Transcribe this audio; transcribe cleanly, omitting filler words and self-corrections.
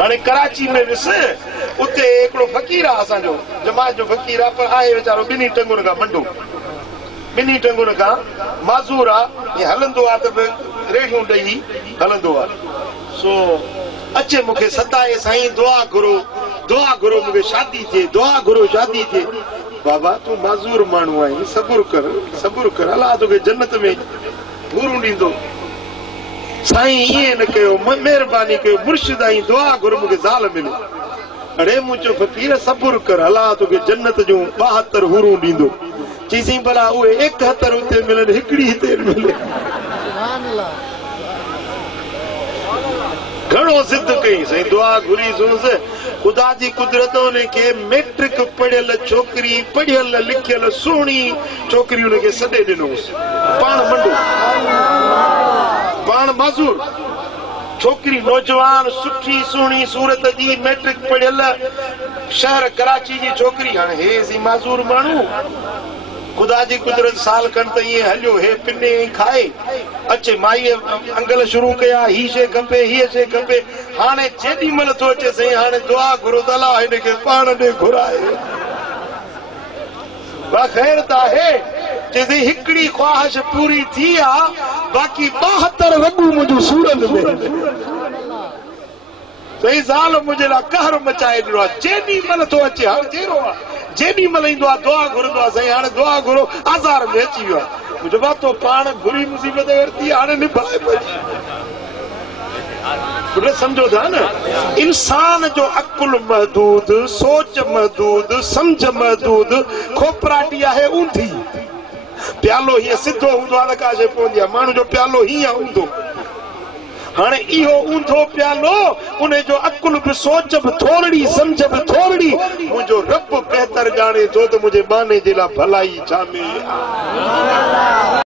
हाणे कराची में विस उते हिकिड़ो फ़कीर आहे असांजो जमात जो फ़कीर आहे पर आहे वीचारो ॿिन्ही टंगुनि खां मंडो ॿिन्ही टंगुनि खां माज़ूर आहे ईअं हलंदो आहे त रेड़ियूं ॾेई हलंदो आहे सो अचे मूंखे सताए साईं दुआ घुरो मूंखे शादी थिए दुआ घुरो शादी थिए बाबा तूं माज़ूर माण्हू आहीं सबुर कर अलाह तोखे जन्नत में घूरू ॾींदो साईं ईअं न कयो महिरबानी कयो मुर्शिद आई दुआ घुर मूंखे ज़ाल मिले अड़े मूं चयो फ़कीर सबुर कर अलाह तोखे जन्नत जूं 72 हूरूं ॾींदो चईसीं भला उहे 71 उते मिलनि हिकिड़ी हिते मिले घणो ज़िद कई साईं दुआ घुरी सुनसि ख़ुदा जी कुदरत उनखे मैट्रिक पढ़ियल छोकिरी पढ़ियल लिखियल सुहिणी छोकिरी उनखे सॾे ॾिनोसि पाण मंडो पाण माज़ूर छोकिरी नौजवान सुठी सुहिणी सूरत जी मैट्रिक पढ़ियल शहर कराची जी छोकिरी हाणे हे सी माज़ूर माण्हू ख़ुदा जी कुदरत साल खनि त ईअं हलियो हे पिने खाए अचे माईअ अंगल शुरू कया ही शइ खपे हीअ शइ खपे हाणे जेॾी महिल थो अचे साईं हाणे दुआ घुरो त अलाह हिनखे पाण ॾे घुराए ख़ैर त आहे चइसि हिकिड़ी ख्वाहिश पूरी थी आहे बाक़ी 72 रॻूं मुंहिंजूं सूरत में साईं ज़ाल मुंहिंजे लाइ कहर मचाए ॾिनो आहे जेॾी महिल थो अचे हाणे जहिड़ो आहे जेॾी महिल ईंदो आहे दुआ घुरंदो आहे साईं हाणे दुआ घुरो आज़ार में अची वियो आहे मुंहिंजो भाउ तो पाण घुरी मुसीबत वरिती हाणे निभाए पई समझो था न इंसान जो अकुल महदूद सोच महदूद समझ महदूद खोपराटी आहे ऊंधी प्यालो हीअं सिधो हूंदो आहे त का शइ पवंदी आहे माण्हू जो प्यालो हीअं हूंदो हाणे इहो ऊंधो प्यालो उन जो अकुल बि सोच बि थोरड़ी समझ बि थोरड़ी मुंहिंजो रब बहितर ॼाणे थो त मुंहिंजे माने जे लाइ भलाई छा में